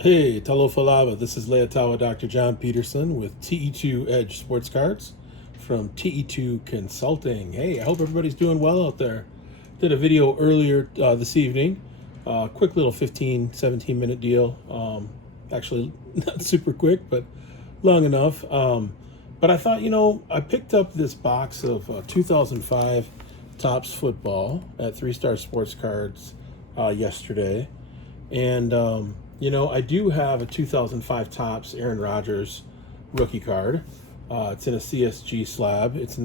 Hey, talofa lava. This is Leotawa Dr. John Peterson with TE2 Edge Sports Cards from TE2 Consulting. Hey, I hope everybody's doing well out there. Did a video earlier this evening. Quick little 15, 17-minute deal. Actually, not super quick, but long enough. But I thought, I picked up this box of 2005 Topps football at 3-Star Sports Cards yesterday. And, I do have a 2005 Topps Aaron Rodgers rookie card. It's in a CSG slab. It's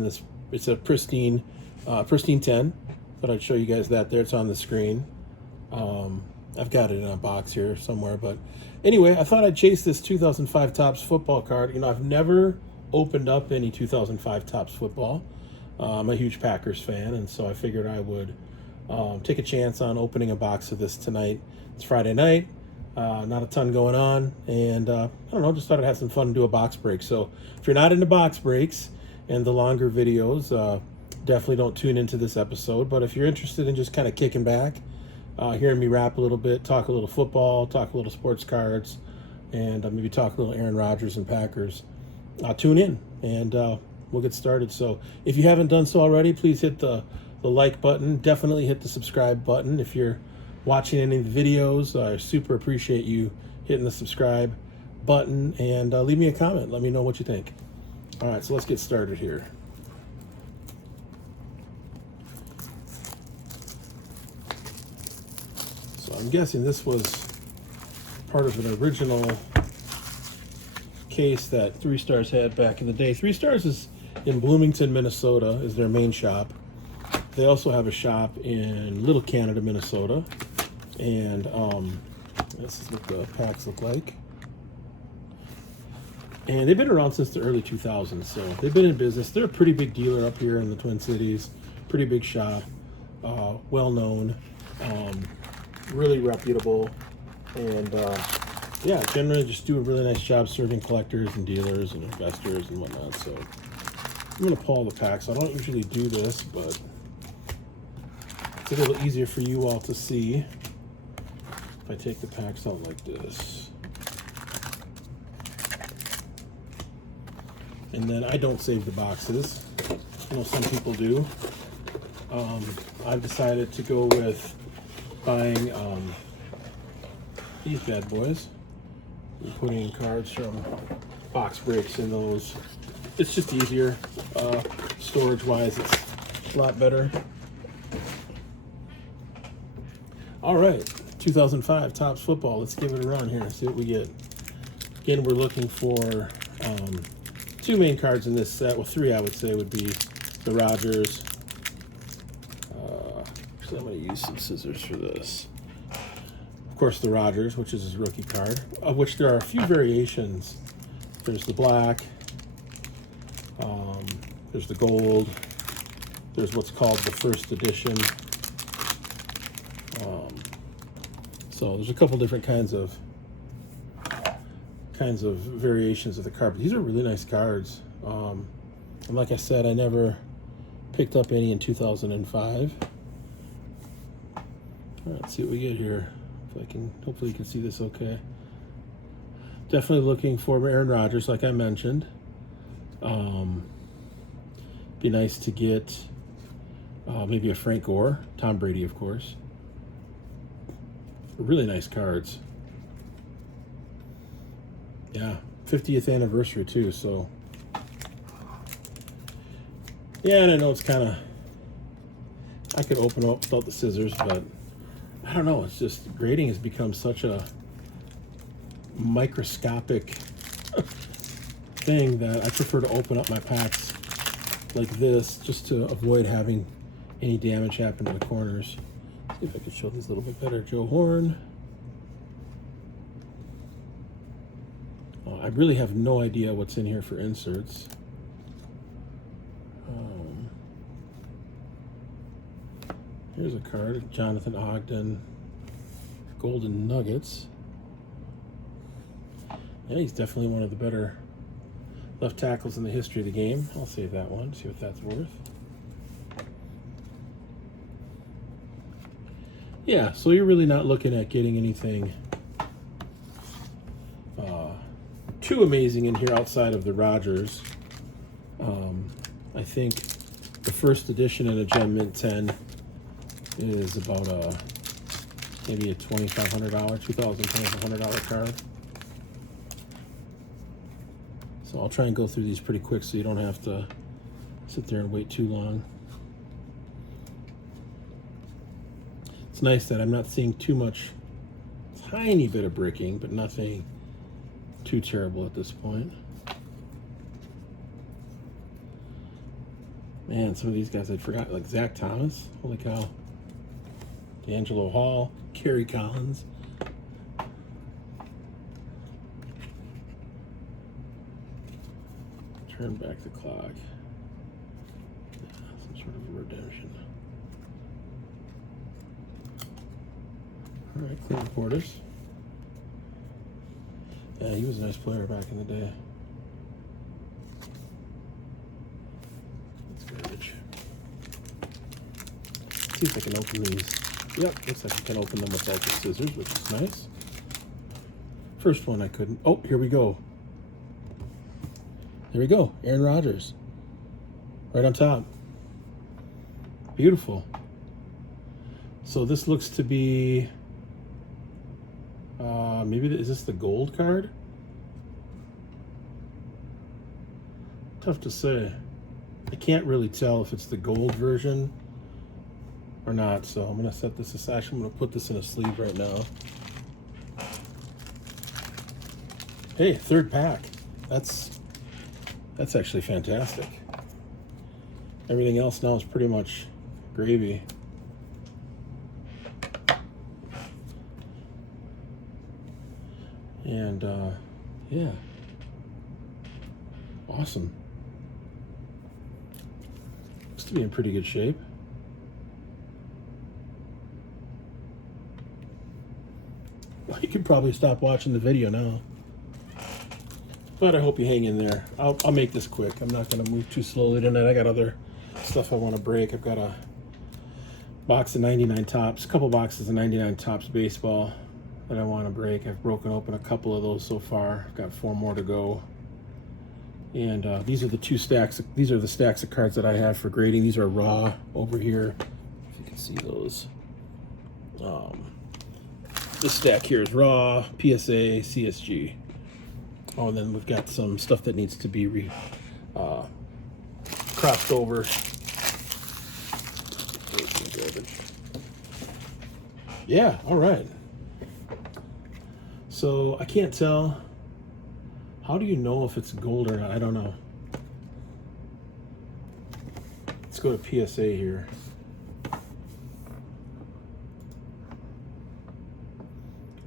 a pristine 10. Thought I'd show you guys that there. It's on the screen. I've got it in a box here somewhere. But anyway, I thought I'd chase this 2005 Topps football card. I've never opened up any 2005 Topps football. I'm a huge Packers fan, and so I figured I would take a chance on opening a box of this tonight. It's Friday night, not a ton going on, and I don't know, just thought I'd have some fun and do a box break. So if you're not into box breaks and the longer videos, definitely don't tune into this episode. But if you're interested in just kind of kicking back, hearing me rap a little bit, talk a little football, talk a little sports cards, and maybe talk a little Aaron Rodgers and Packers, tune in, and we'll get started. So if you haven't done so already, please hit the like button. Definitely hit the subscribe button. If you're watching any of the videos, I super appreciate you hitting the subscribe button, and leave me a comment. Let me know what you think. All right, so let's get started here. So I'm guessing this was part of an original case that 3-Stars had back in the day. 3-Stars is in Bloomington, Minnesota, is their main shop. They also have a shop in Little Canada, Minnesota. And this is what the packs look like. And they've been around since the early 2000s, so they've been in business. They're a pretty big dealer up here in the Twin Cities. Pretty big shop, well known, really reputable, and yeah, generally just do a really nice job serving collectors and dealers and investors and whatnot. So I'm gonna pull the packs. I don't usually do this, but it's a little easier for you all to see if I take the packs out like this. And then I don't save the boxes. Some people do. I've decided to go with buying these bad boys and putting cards from box breaks in those. It's just easier. Storage wise, it's a lot better. All right, 2005 Topps football. Let's give it a run here, see what we get. Again, we're looking for two main cards in this set. Well, three I would say would be the Rodgers. Actually, I'm going to use some scissors for this. Of course, the Rodgers, which is his rookie card, of which there are a few variations. There's the black, there's the gold, there's what's called the first edition. So there's a couple different kinds of variations of the card. But these are really nice cards. And like I said, I never picked up any in 2005. All right, let's see what we get here. If I can, hopefully you can see this okay. Definitely looking for Aaron Rodgers, like I mentioned. Be nice to get maybe a Frank Gore, Tom Brady, of course. Really nice cards. Yeah, 50th anniversary too, so. Yeah, and I know it's kind of, I could open up without the scissors, but I don't know, it's just, grading has become such a microscopic thing that I prefer to open up my packs like this just to avoid having any damage happen to the corners. See if I can show these a little bit better. Joe Horn. I really have no idea what's in here for inserts. Here's a card, Jonathan Ogden, Golden Nuggets. Yeah, he's definitely one of the better left tackles in the history of the game. I'll save that one, see what that's worth. Yeah, so you're really not looking at getting anything too amazing in here outside of the Rodgers. I think the first edition in a Gem Mint 10 is about maybe a $2,500, $2,500 card. So I'll try and go through these pretty quick so you don't have to sit there and wait too long. It's nice that I'm not seeing too much, tiny bit of bricking, but nothing too terrible at this point. Man, some of these guys I'd forgot, like Zach Thomas. Holy cow. D'Angelo Hall, Kerry Collins. Turn back the clock. Some sort of redemption. All right, Cleveland Portis. Yeah, he was a nice player back in the day. That's garbage. Let's see if I can open these. Yep, looks like I can open them without the scissors, which is nice. First one I couldn't. Oh, here we go. There we go. Aaron Rodgers. Right on top. Beautiful. So this looks to be... maybe is this the gold card? Tough to say. I can't really tell if it's the gold version or not, so I'm going to set this aside. I'm going to put this in a sleeve right now. Hey, third pack. That's actually fantastic. Everything else now is pretty much gravy. And yeah, awesome. Looks to be in pretty good shape. Well, you could probably stop watching the video now, but I hope you hang in there. I'll make this quick. I'm not going to move too slowly tonight. I got other stuff I want to break. I've got a box of 99 Tops, a couple boxes of 99 Tops baseball that I want to break. I've broken open a couple of those so far. I've got 4 more to go. And these are the 2 stacks. These are the stacks of cards that I have for grading. These are raw over here. If you can see those. This stack here is raw, PSA, CSG. Oh, and then we've got some stuff that needs to be cropped over. Yeah, all right. So I can't tell. How do you know if it's gold or not? I don't know. Let's go to PSA here.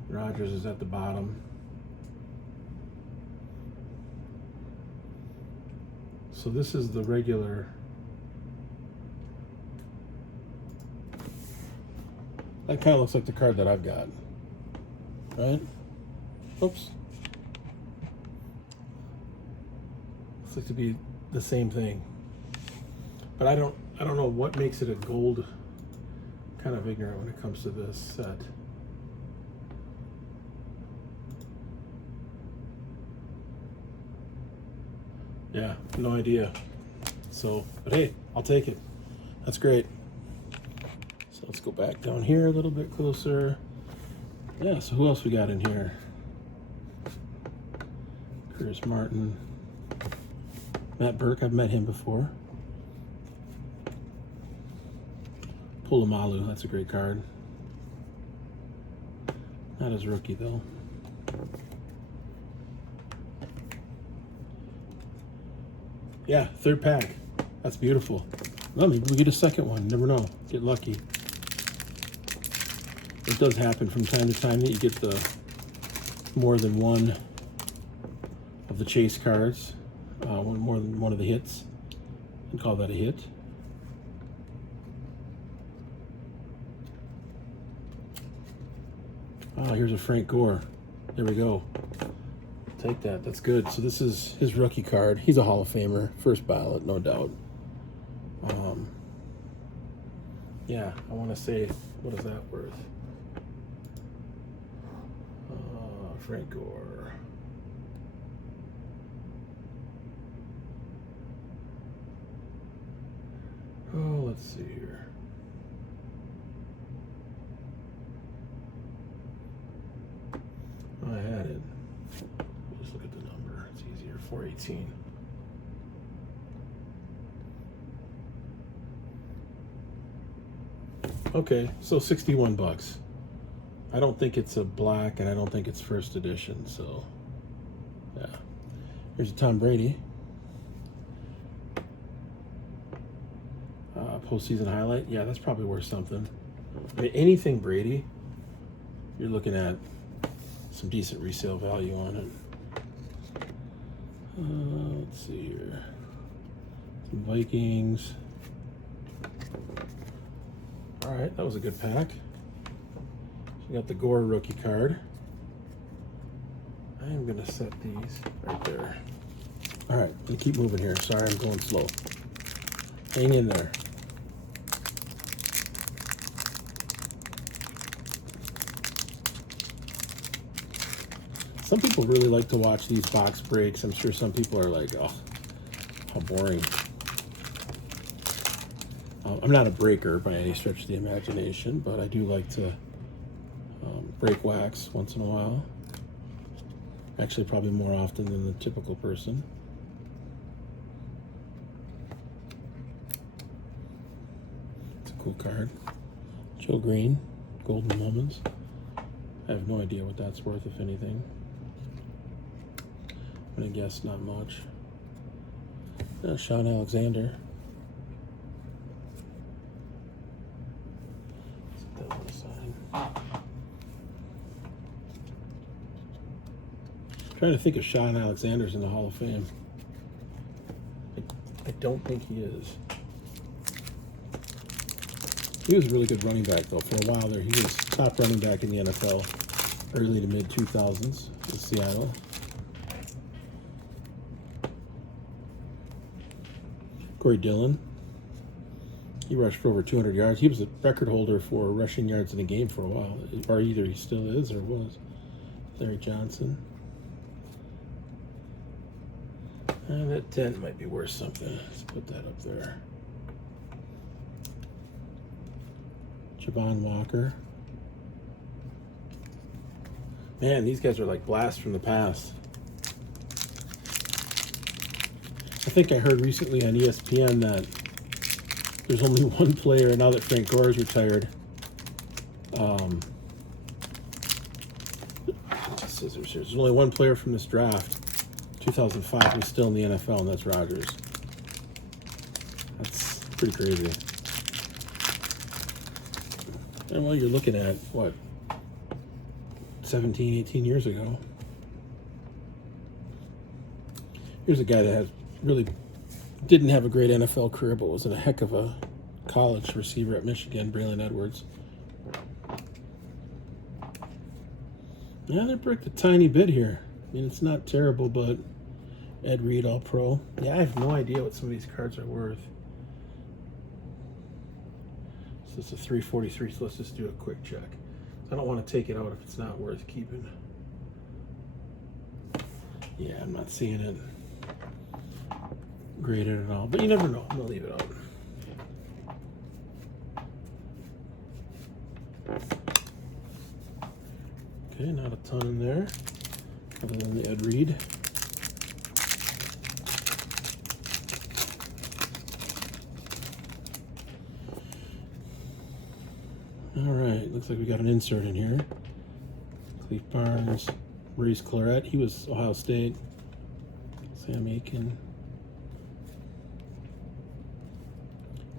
Rodgers is at the bottom. So this is the regular. That kind of looks like the card that I've got, right? Oops. Looks like to be the same thing, but I don't know what makes it a gold. Kind of ignorant when it comes to this set. Yeah, no idea. So, but hey, I'll take it. That's great. So let's go back down here a little bit closer. Yeah, so who else we got in here? Chris Martin. Matt Burke, I've met him before. Polamalu, that's a great card. Not his rookie though. Yeah, third pack. That's beautiful. Well, maybe we get a second one. Never know. Get lucky. It does happen from time to time that you get the more than one of the chase cards, more than one of the hits. You can call that a hit. Oh, here's a Frank Gore. There we go. Take that. That's good. So this is his rookie card. He's a Hall of Famer. First ballot, no doubt. Yeah, I want to say, what is that worth? Frank Gore. let's see here. I had it. Just look at the number. It's easier. 418. Okay, so 61 bucks. I don't think it's a black, and I don't think it's first edition, so yeah. Here's a Tom Brady postseason highlight. Yeah, that's probably worth something. I mean, anything Brady, you're looking at some decent resale value on it. Let's see here. Some Vikings. All right, that was a good pack. You got the Gore rookie card. I am going to set these right there. All right, let me keep moving here. Sorry, I'm going slow. Hang in there. Some people really like to watch these box breaks. I'm sure some people are like, oh, how boring. I'm not a breaker by any stretch of the imagination, but I do like to break wax once in a while. Actually, probably more often than the typical person. It's a cool card. Joe Green, Golden Moments. I have no idea what that's worth, if anything. I'm gonna guess not much. Sean Alexander. Set that one aside. Trying to think if Sean Alexander's in the Hall of Fame. I don't think he is. He was a really good running back, though. For a while there, he was top running back in the NFL, early to mid 2000s in Seattle. Corey Dillon. He rushed for over 200 yards. He was a record holder for rushing yards in a game for a while, or either he still is or was. Larry Johnson. And that 10 might be worth something. Let's put that up there. Javon Walker. Man, these guys are like blasts from the past. I think I heard recently on ESPN that there's only one player, now that Frank Gore's retired. Scissors here. There's only one player from this draft, 2005, who's still in the NFL, and that's Rodgers. That's pretty crazy. And well, you're looking at, what, 17, 18 years ago. Here's a guy that has really didn't have a great NFL career, but was a heck of a college receiver at Michigan, Braylon Edwards. Yeah, they're bricked a tiny bit here. I mean, it's not terrible, but Ed Reed, All-Pro. Yeah, I have no idea what some of these cards are worth. So it's a 343, so let's just do a quick check. I don't want to take it out if it's not worth keeping. Yeah, I'm not seeing it graded at all, but you never know. I'm gonna leave it out. Okay, not a ton in there, other than the Ed Reed. All right, looks like we got an insert in here. Cleve Barnes, Maurice Clarett, he was Ohio State. Sam Aiken.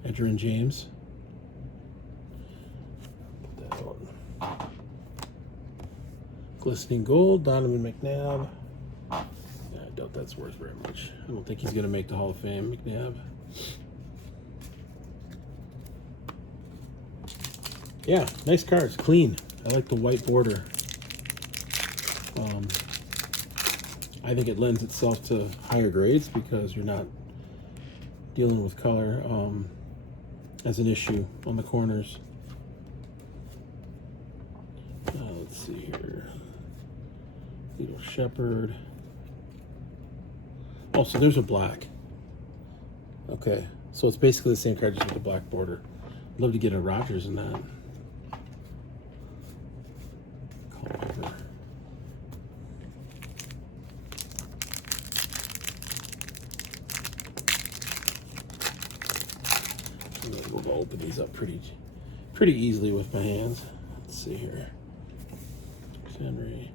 Edgerrin James. Put that on. Glistening Gold, Donovan McNabb. Yeah, I doubt that's worth very much. I don't think he's going to make the Hall of Fame, McNabb. Yeah, nice cards, clean. I like the white border. I think it lends itself to higher grades because you're not dealing with color as an issue on the corners. Let's see here. Little Shepherd. Oh, so there's a black. Okay, So it's basically the same card just with the black border. I'd love to get a Rodgers in that. Call over. We'll open these up pretty easily with my hands. Let's see here. Henry.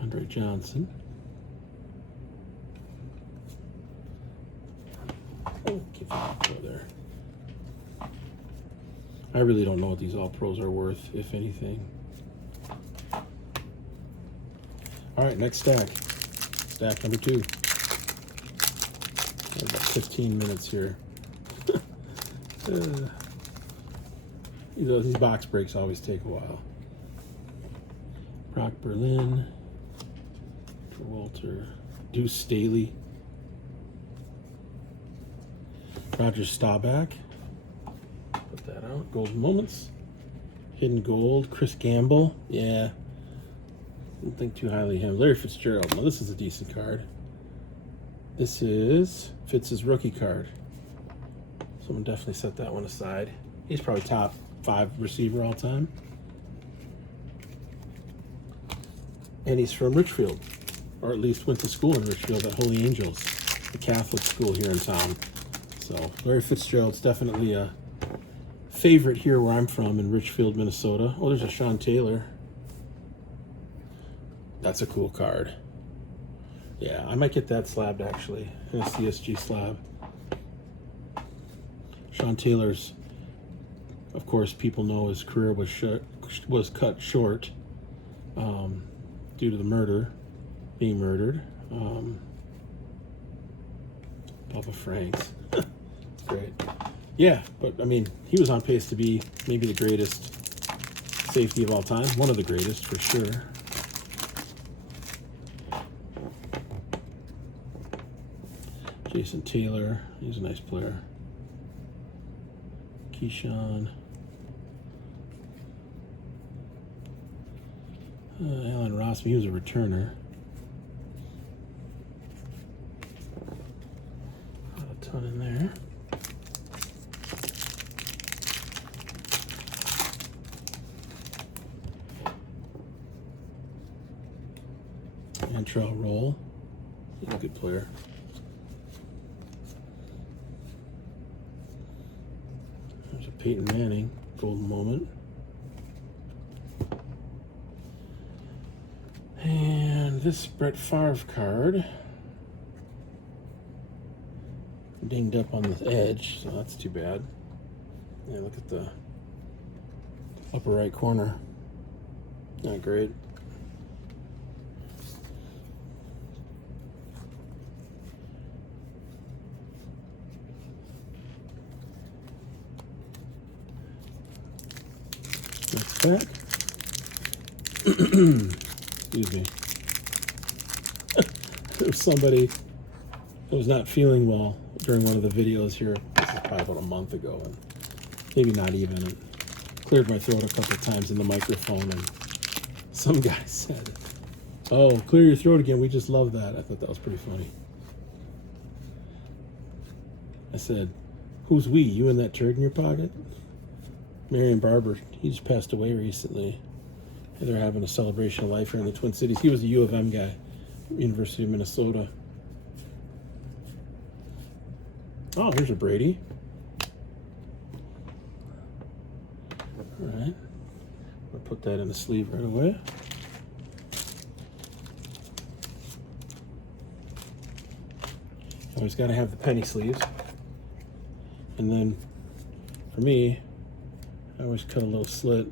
Andre Johnson. Oh, give that pro there. I really don't know what these all pros are worth, if anything. All right, next stack. Stack number 2. About 15 minutes here. These box breaks always take a while. Brock Berlin. For Walter. Deuce Staley. Roger Staubach. Put that out. Golden Moments. Hidden Gold. Chris Gamble. Yeah. Don't think too highly of him. Larry Fitzgerald. Now this is a decent card. This is Fitz's rookie card. Someone definitely set that one aside. He's probably top 5 receiver all time. And he's from Richfield, or at least went to school in Richfield at Holy Angels, the Catholic school here in town. So Larry Fitzgerald's definitely a favorite here where I'm from in Richfield, Minnesota. Oh, there's a Sean Taylor. That's a cool card. Yeah, I might get that slabbed actually, in a CSG slab. Sean Taylor's, of course, people know his career was cut short due to the being murdered. Papa Franks. Great. Yeah, but I mean, he was on pace to be maybe the greatest safety of all time. One of the greatest, for sure. Jason Taylor, he's a nice player. Keyshawn. Alan Rossman, he was a returner. Not a ton in there. Antrell Roll, he's a good player. There's a Peyton Manning, golden moment. And this Brett Favre card, dinged up on the edge, so that's too bad. Yeah, look at the upper right corner. Not great. Next pack. Excuse me. There was somebody that was not feeling well during one of the videos here. This is probably about a month ago, and maybe not even. It cleared my throat a couple of times in the microphone, and some guy said, "Oh, clear your throat again. We just love that." I thought that was pretty funny. I said, "Who's we? You and that turd in your pocket?" Marion Barber, he just passed away recently. They're having a celebration of life here in the Twin Cities. He was a U of M guy, University of Minnesota. Oh, here's a Brady. All right. I'll put that in the sleeve right away. Always got to have the penny sleeves. And then, for me, I always cut a little slit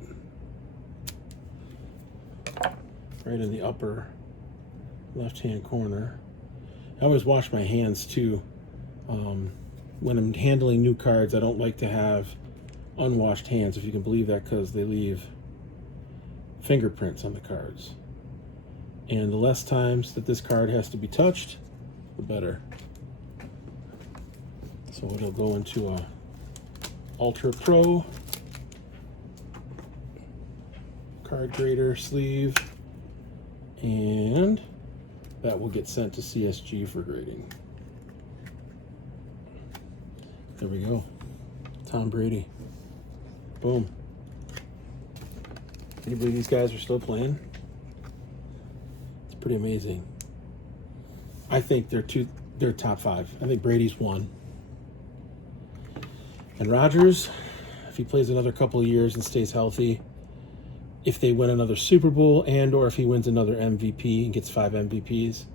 right in the upper left-hand corner. I always wash my hands too. When I'm handling new cards, I don't like to have unwashed hands, if you can believe that, because they leave fingerprints on the cards. And the less times that this card has to be touched, the better. So it'll go into a Ultra Pro card grader sleeve, and that will get sent to CSG for grading. There we go. Tom Brady. Boom. Can you believe these guys are still playing? It's pretty amazing. I think they're top 5. I think Brady's 1. And Rodgers, if he plays another couple of years and stays healthy, if they win another Super Bowl and or if he wins another MVP and gets 5 MVPs,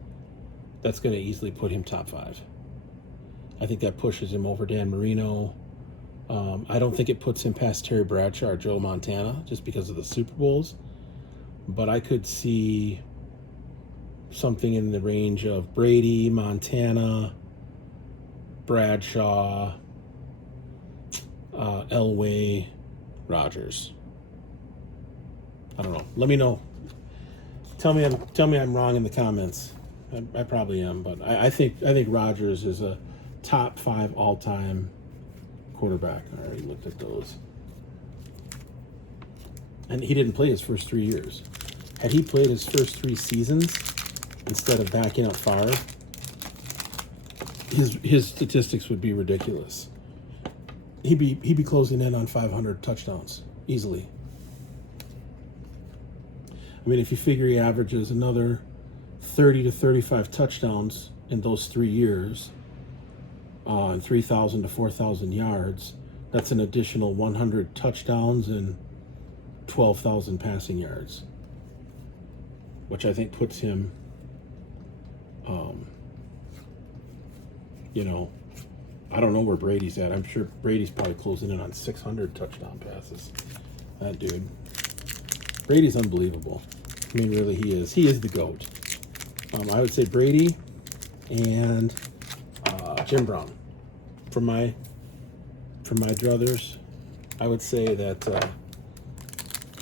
that's going to easily put him top 5. I think that pushes him over Dan Marino. I don't think it puts him past Terry Bradshaw or Joe Montana just because of the Super Bowls. But I could see something in the range of Brady, Montana, Bradshaw, Elway, Rodgers. I don't know. Let me know. Tell me I'm wrong in the comments. I probably am, but I think Rodgers is a top 5 all-time quarterback. I already looked at those. And he didn't play his first 3 years. Had he played his first 3 seasons instead of backing up Favre, his statistics would be ridiculous. He'd be closing in on 500 touchdowns easily. I mean, if you figure he averages another 30 to 35 touchdowns in those 3 years, and 3,000 to 4,000 yards, that's an additional 100 touchdowns and 12,000 passing yards, which I think puts him, I don't know where Brady's at. I'm sure Brady's probably closing in on 600 touchdown passes. That dude. Brady's unbelievable. I mean, really, he is. He is the GOAT. I would say Brady and Jim Brown. From my druthers, I would say that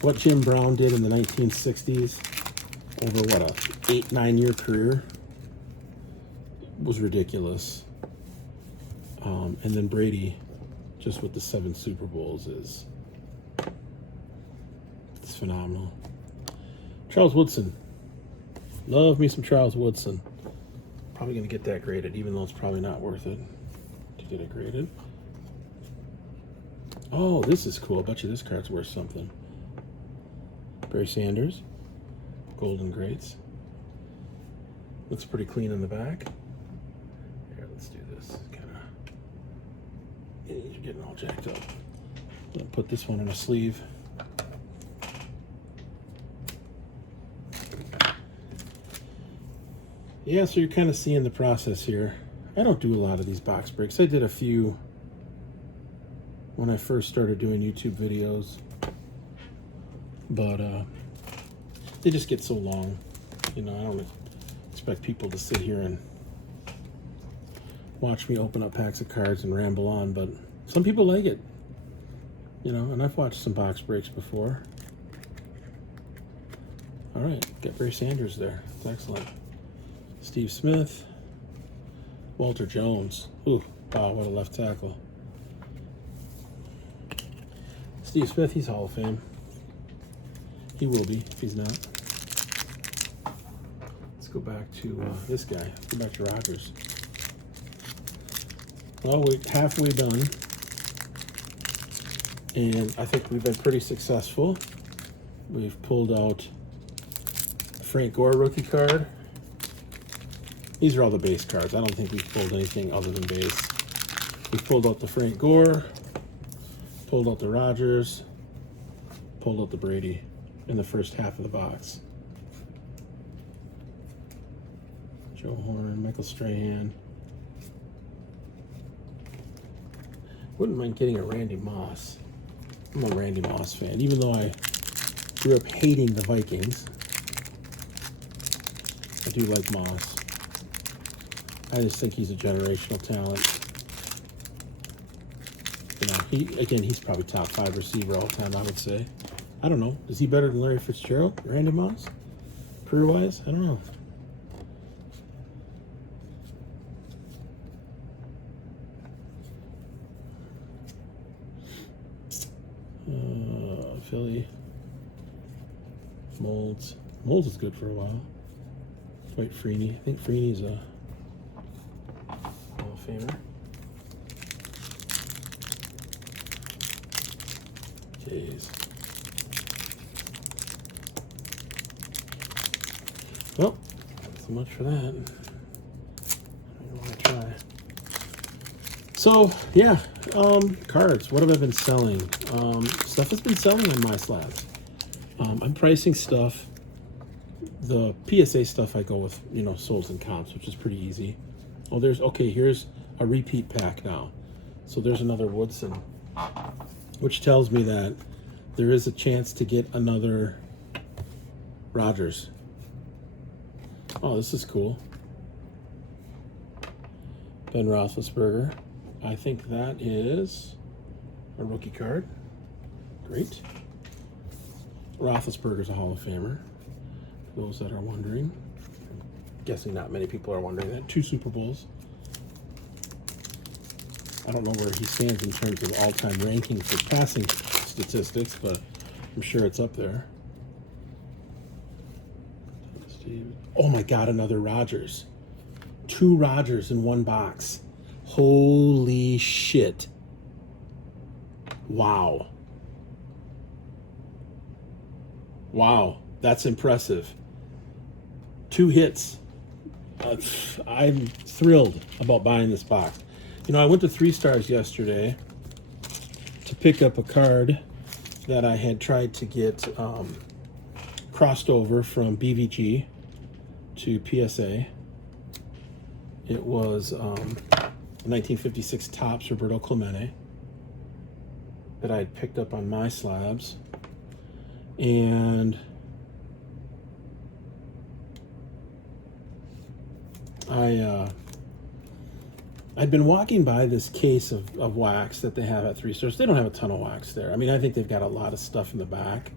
what Jim Brown did in the 1960s over what a 8-9 year career was ridiculous. And then Brady, just with the 7 Super Bowls, it's phenomenal. Charles Woodson. Love me some Charles Woodson. Probably going to get that graded, even though it's probably not worth it to get it graded. Oh, this is cool. I bet you this card's worth something. Barry Sanders. Golden Greats. Looks pretty clean in the back. Here, let's do this. You're getting all jacked up. I'm going to put this one in a sleeve. Yeah, so you're kind of seeing the process here. I don't do a lot of these box breaks. I did a few when I first started doing YouTube videos, but they just get so long. I don't expect people to sit here and watch me open up packs of cards and ramble on, but some people like it. And I've watched some box breaks before. All right, got Barry Sanders there. That's excellent. Steve Smith, Walter Jones. Ooh, wow, what a left tackle. Steve Smith, he's Hall of Fame. He will be if he's not. Let's go back to this guy. Let's go back to Rodgers. Well, we're halfway done. And I think we've been pretty successful. We've pulled out Frank Gore rookie card. These are all the base cards. I don't think we've pulled anything other than base. We pulled out the Frank Gore, pulled out the Rodgers, pulled out the Brady in the first half of the box. Joe Horn, Michael Strahan. Wouldn't mind getting a Randy Moss. I'm a Randy Moss fan, even though I grew up hating the Vikings. I do like Moss. I just think he's a generational talent. He's probably top 5 receiver all time, I would say. I don't know. Is he better than Larry Fitzgerald, Randy Moss? Career-wise? I don't know. Philly. Molds. Molds is good for a while. Fight Freeney. I think Freeney's a Hall of Famer. Jeez. Well, so much for that. I don't want to try. So yeah, cards. What have I been selling? Stuff has been selling on my slabs. I'm pricing stuff. The PSA stuff I go with, solds and comps, which is pretty easy. Oh, here's a repeat pack now. So there's another Woodson, which tells me that there is a chance to get another Rodgers. Oh, this is cool. Ben Roethlisberger. I think that is a rookie card. Great. Roethlisberger's a Hall of Famer. For those that are wondering. I'm guessing not many people are wondering that. 2 Super Bowls. I don't know where he stands in terms of all-time ranking for passing statistics, but I'm sure it's up there. Oh my God, another Rodgers. 2 Rodgers in one box. Holy shit. Wow. Wow, that's impressive. 2 hits. I'm thrilled about buying this box. I went to 3 Stars yesterday to pick up a card that I had tried to get crossed over from BVG to PSA. It was 1956 Topps Roberto Clemente that I had picked up on my slabs. And I'd been walking by this case of wax that they have at 3 Stars. They don't have a ton of wax there. I mean, I think they've got a lot of stuff in the back.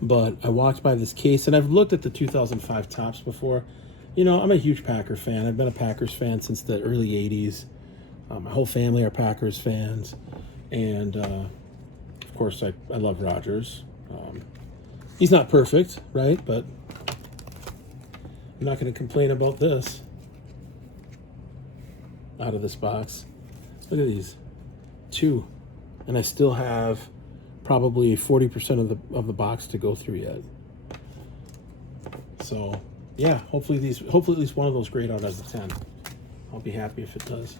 But I walked by this case, and I've looked at the 2005 Topps before. I'm a huge Packer fan. I've been a Packers fan since the early 80s. My whole family are Packers fans. And, of course, I love Rodgers. He's not perfect, right? But I'm not going to complain about this out of this box. Look at these. 2. And I still have probably 40% of the box to go through yet. So, yeah, hopefully at least one of those grade out as a 10. I'll be happy if it does.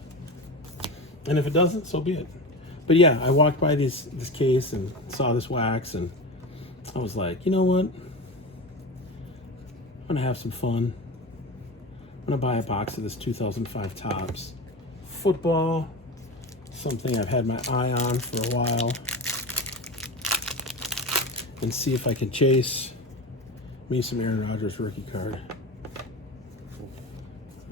And if it doesn't, so be it. But yeah, I walked by this case and saw this wax, and I was like, you know what? I'm gonna have some fun. I'm gonna buy a box of this 2005 Topps. Football, something I've had my eye on for a while, and see if I can chase me some Aaron Rodgers rookie card.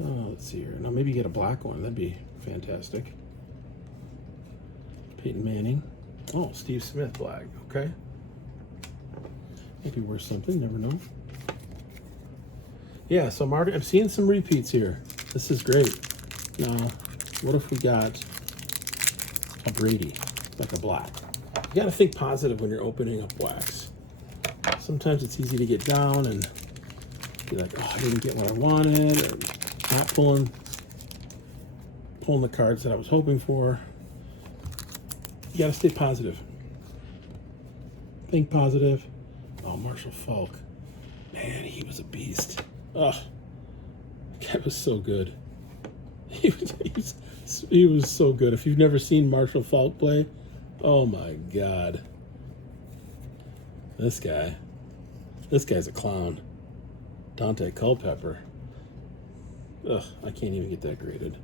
Oh, let's see here. Now maybe get a black one. That'd be fantastic. Peyton Manning. Oh, Steve Smith black. Okay. Maybe worth something. Never know. Yeah, so I'm seeing some repeats here. This is great. Now, what if we got a Brady, like a black? You got to think positive when you're opening up wax. Sometimes it's easy to get down and be like, oh, I didn't get what I wanted, or not pulling the cards that I was hoping for. You got to stay positive. Think positive. Oh, Marshall Faulk. Man, he was a beast. Oh, that was so good. He was so good. If you've never seen Marshall Faulk play, oh my God. This guy's a clown. Dante Culpepper. Ugh, I can't even get that graded.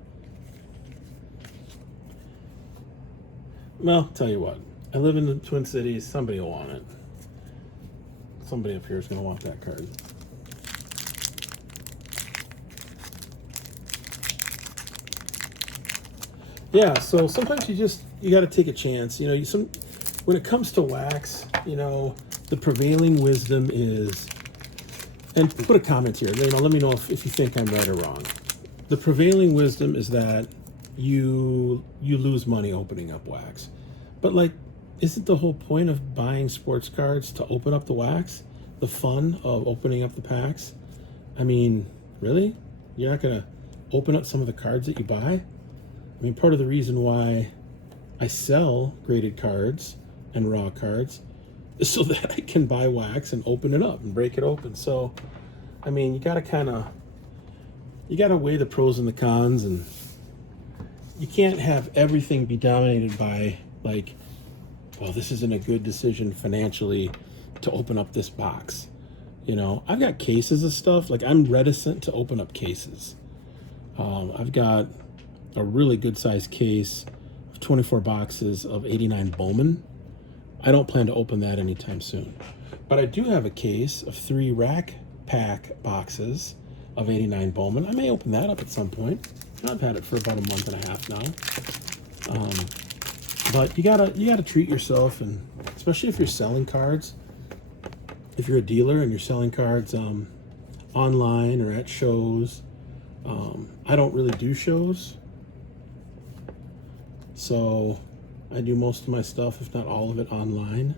Well, tell you what. I live in the Twin Cities. Somebody will want it. Somebody up here is going to want that card. Yeah, so sometimes you got to take a chance. When it comes to wax, the prevailing wisdom is, and put a comment here. Let me know if you think I'm right or wrong. The prevailing wisdom is that you lose money opening up wax, but like isn't the whole point of buying sports cards to open up the wax? The fun of opening up the packs? I mean, really? You're not going to open up some of the cards that you buy? I mean, part of the reason why I sell graded cards and raw cards is so that I can buy wax and open it up and break it open. So, I mean, you got to weigh the pros and the cons, and you can't have everything be dominated by, like, well, this isn't a good decision financially to open up this box. You know, I've got cases of stuff. Like, I'm reticent to open up cases. I've got a really good sized case of 24 boxes of 89 Bowman. I don't plan to open that anytime soon. But I do have a case of 3 rack pack boxes of 89 Bowman. I may open that up at some point. I've had it for about a month and a half now. But you gotta treat yourself, and especially if you're selling cards. If you're a dealer and you're selling cards online or at shows, I don't really do shows, so I do most of my stuff, if not all of it, online,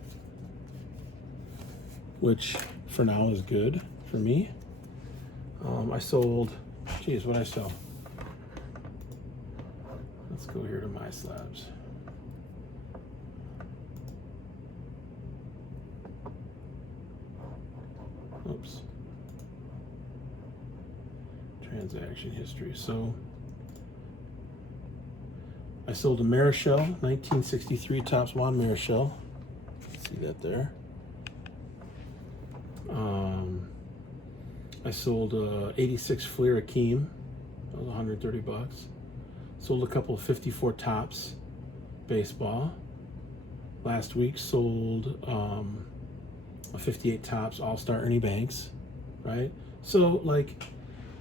which for now is good for me. I sold, geez, what'd I sell? Let's go here to my slabs. Oops. Transaction history. So I sold a Marichal, 1963 Topps Juan Marichal. See that there. I sold 86 Fleer Akeem. That was 130 bucks. Sold a couple of 54 Topps baseball. Last week sold a 58 Topps All-Star Ernie Banks, right? So, like,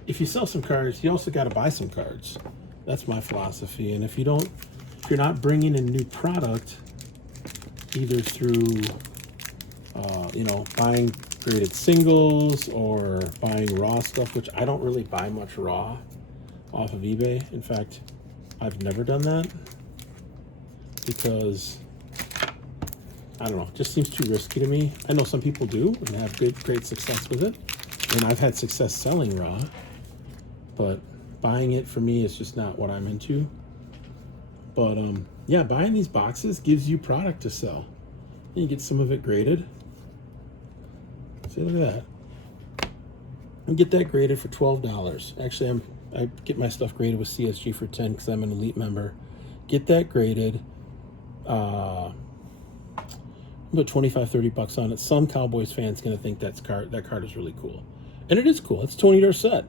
if you sell some cards, you also got to buy some cards. That's my philosophy. And if you're not bringing in new product, either through, buying graded singles or buying raw stuff, which I don't really buy much raw off of eBay. In fact, I've never done that because, I don't know, it just seems too risky to me. I know some people do and have great success with it. And I've had success selling raw, but buying it for me is just not what I'm into. But yeah, buying these boxes gives you product to sell. You get some of it graded. See, look at that. I get that graded for $12. Actually, I get my stuff graded with CSG for $10 because I'm an elite member. Get that graded. About 25-30 bucks on it. Some Cowboys fans gonna think that card is really cool, and it is cool. It's Tony Dorsett.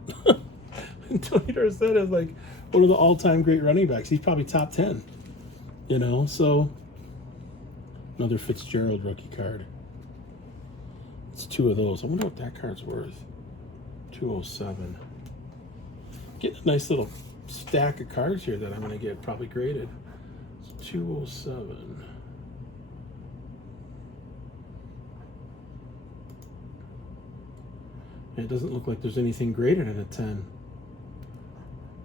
Tony Dorsett is like one of the all-time great running backs. He's probably top 10. You know, so another Fitzgerald rookie card. It's 2 of those. I wonder what that card's worth. 207. Getting a nice little stack of cards here that I'm gonna get probably graded. It's 207. It doesn't look like there's anything graded in a 10.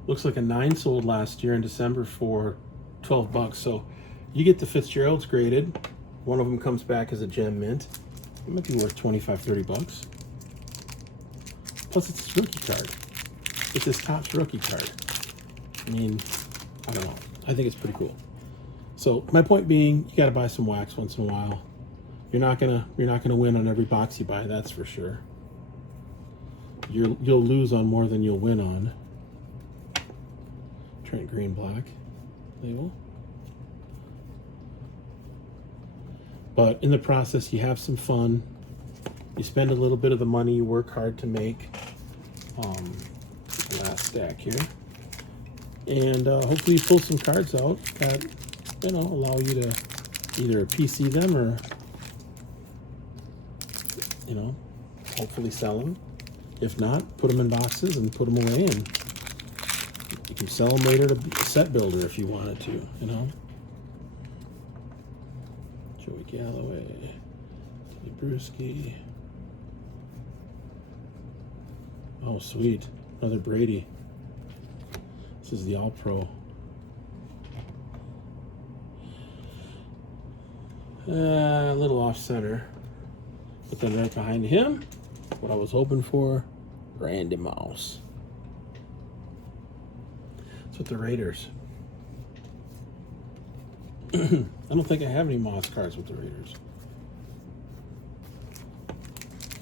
Looks like a 9 sold last year in December for 12 bucks. So you get the Fitzgeralds graded. One of them comes back as a gem mint. It might be worth 25-30 bucks. Plus it's a rookie card. It's this Topps rookie card. I mean, I don't know. I think it's pretty cool. So my point being, you got to buy some wax once in a while. You're not gonna win on every box you buy. That's for sure. You'll lose on more than you'll win on. Trent Green black label. But in the process, you have some fun. You spend a little bit of the money you work hard to make. Last stack here. And hopefully you pull some cards out that, allow you to either PC them or, hopefully sell them. If not, put them in boxes and put them away, and you can sell them later to a set builder if you wanted to, Joey Galloway, Teddy Bruschi. Oh, sweet. Another Brady. This is the All-Pro. A little off center. But then right behind him, what I was hoping for, Randy Moss. That's with the Raiders. I don't think I have any Moss cards with the Raiders.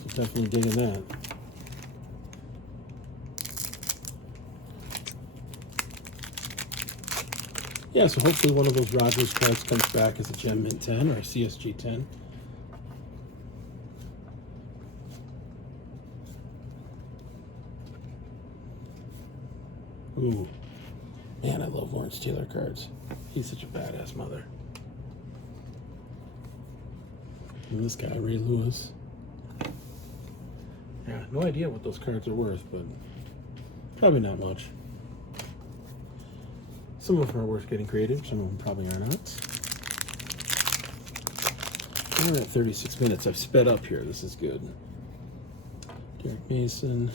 So definitely digging that. Yeah, so hopefully one of those Rodgers cards comes back as a Gem Mint 10 or a CSG 10. Ooh, man, I love Lawrence Taylor cards. He's such a badass mother. And this guy, Ray Lewis. Yeah, no idea what those cards are worth, but probably not much. Some of them are worth getting creative, some of them probably are not. We're at 36 minutes. I've sped up here. This is good. Derek Mason.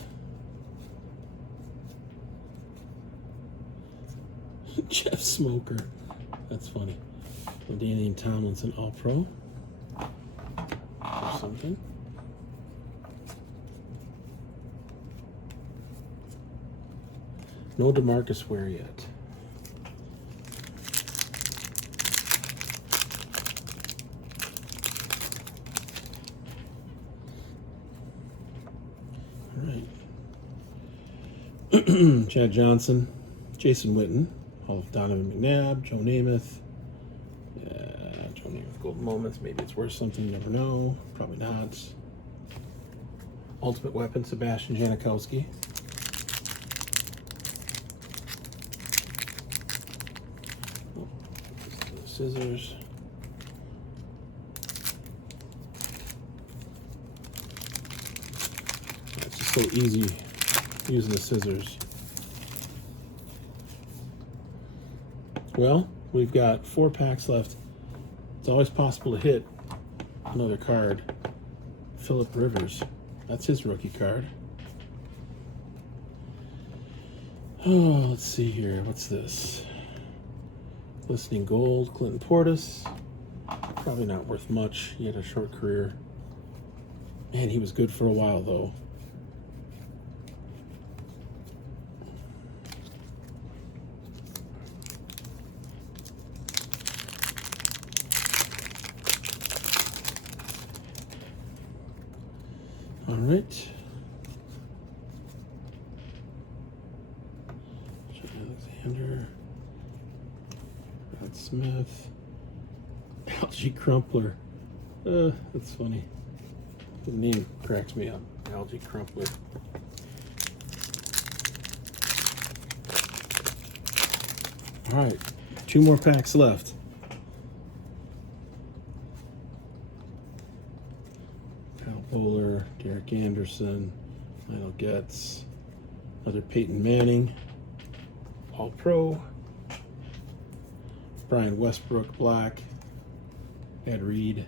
Jeff Smoker. That's funny. Danny Tomlinson, All-Pro. Or something. No DeMarcus Ware yet. All right. Chad Johnson, Jason Witten, Hall of Donovan McNabb, Joe Namath. Joe Namath Golden Moments. Maybe it's worth something. You never know. Probably not. Ultimate Weapon, Sebastian Janikowski. Scissors. It's just so easy using the scissors. Well, we've got 4 packs left. It's always possible to hit another card. Phillip Rivers. That's his rookie card. Oh, let's see here. What's this? Glistening Gold, Clinton Portis. Probably not worth much. He had a short career. Man, he was good for a while, though. All right. Alexander. Brad Smith. Algie Crumpler. That's funny. The name cracks me up. Algie Crumpler. All right. 2 more packs left. Kyle Bowler, Derek Anderson, Lionel Getz, another Peyton Manning, All-Pro, Brian Westbrook, Black, Ed Reed,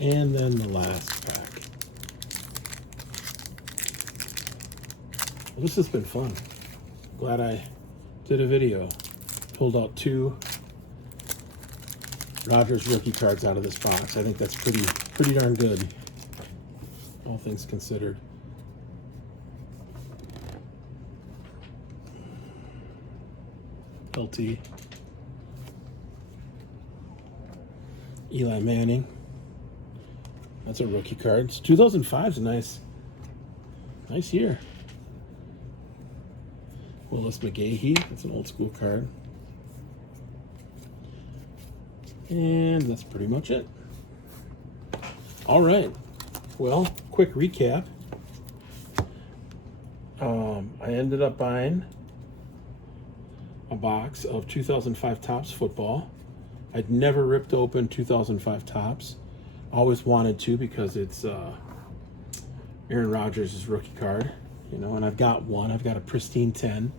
and then the last pack. Well, this has been fun. Glad I did a video. Pulled out 2 Rodgers rookie cards out of this box. I think that's pretty darn good, all things considered. LT. Eli Manning. That's a rookie card. 2005 is a nice year. Willis McGahee. That's an old school card. And that's pretty much it. All right. Well, quick recap. I ended up buying a box of 2005 Topps football. I'd never ripped open 2005 Topps. Always wanted to because it's Aaron Rodgers' rookie card, you know, and I've got one. I've got a pristine 10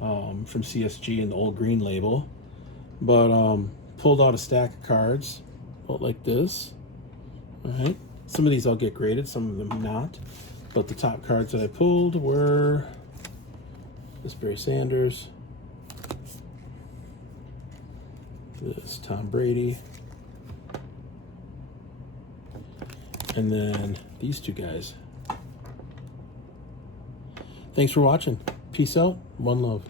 from CSG in the old green label. But pulled out a stack of cards, about like this. All right. Some of these I'll get graded, some of them not. But the top cards that I pulled were this Barry Sanders, This Tom Brady. And then these two guys. Thanks for watching. Peace out. One love.